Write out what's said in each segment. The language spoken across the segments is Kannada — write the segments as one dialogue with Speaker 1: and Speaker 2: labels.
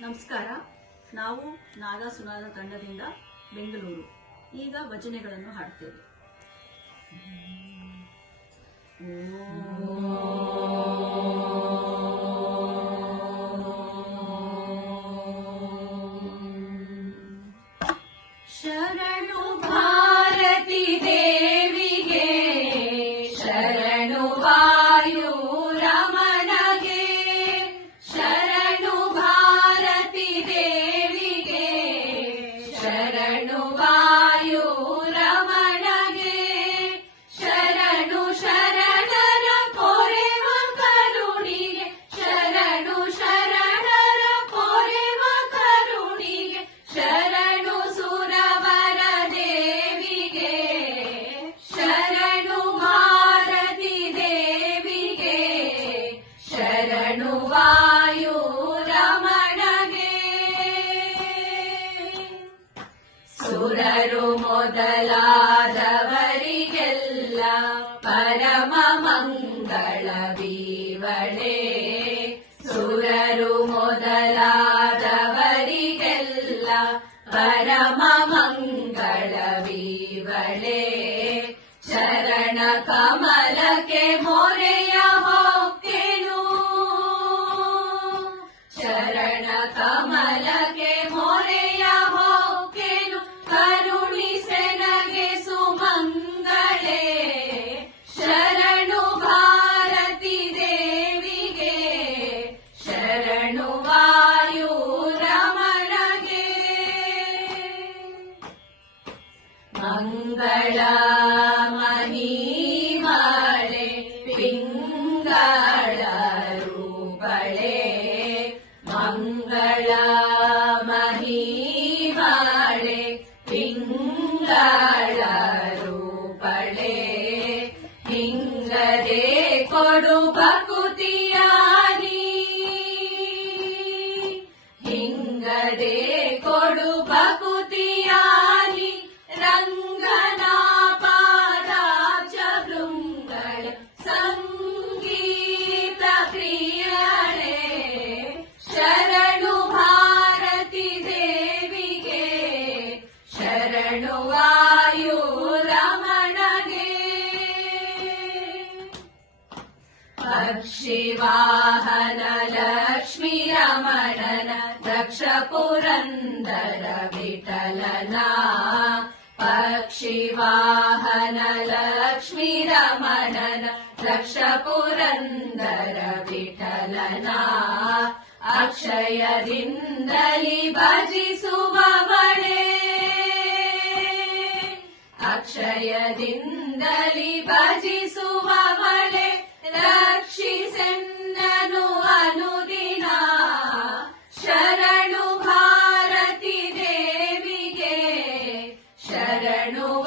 Speaker 1: ನಮಸ್ಕಾರ. ನಾವು ನಾಗಾ ಸುನಾದ ತಂಡದಿಂದ ಬೆಂಗಳೂರು. ಈಗ ಭಜನೆಗಳನ್ನು ಹಾಡ್ತೇವೆ. ಸುರರು ಮೊದಲಾದವರಿಗೆಲ್ಲ ಪರಮ ಮಂಗಳವೀವಳೆ ಸುರರು ಮೊದಲಾದವರಿಗೆಲ್ಲ ಪರಮ ಮಂಗಳವೀವಳೆ ಚರಣ ಕಮಲಕ್ಕೆ ಮೊರೆಯ ಹೋಗ್ತೇನು ಚರಣ ಕಮಲಕ್ಕೆ Bye. पक्षिवाहन लक्ष्मी रमण दृक्षपुरन्दर विठलना पक्षेवाहन लक्ष्मी रमणन पुरन्दर विठलना अक्षयदिन्दलि दिन्दली भजिसुब वरे अक्षय दिन्दली ರಕ್ಷಿಸೆನ್ನನು ಅನುದಿನ. ಶರಣು ಭಾರತಿ ದೇವಿಗೆ. ಶರಣು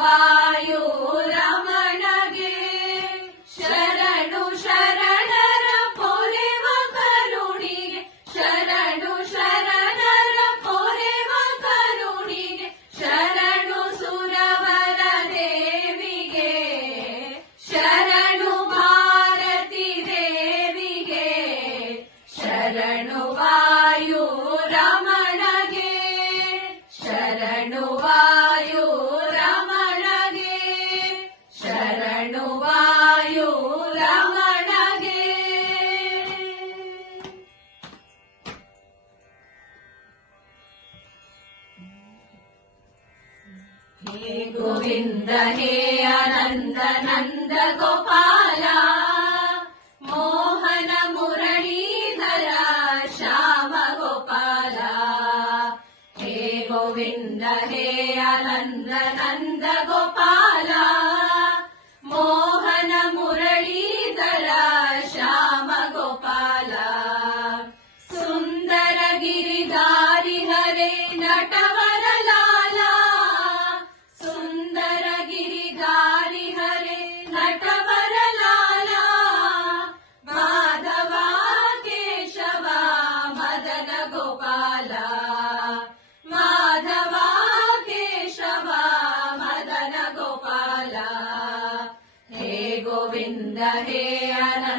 Speaker 1: ಶರಣು ರಮಣಗೆ ಶರಣು ರಮಣಗೆ. ಹೇ ಗೋವಿಂದ ಹೇ ಅನಂದ ನಂದ ಗೋಪಾಲ. रहे आनंद नंद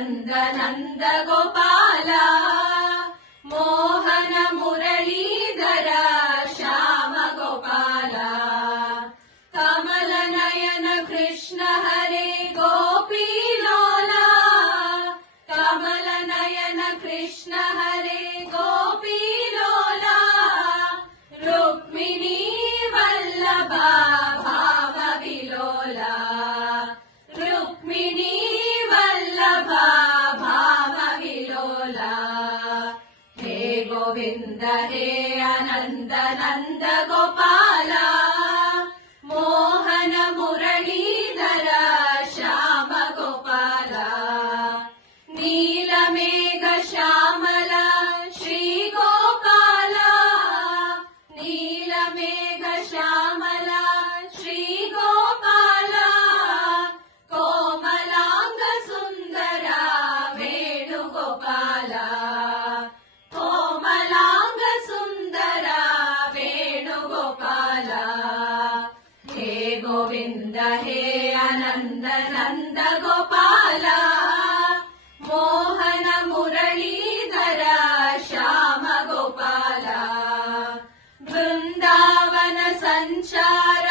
Speaker 1: చంద్రనంద గోపాలా that हे अनन्द नन्द गोपाल। मोहन मुरलीधर श्याम गोपाल। वृन्दावन सञ्चार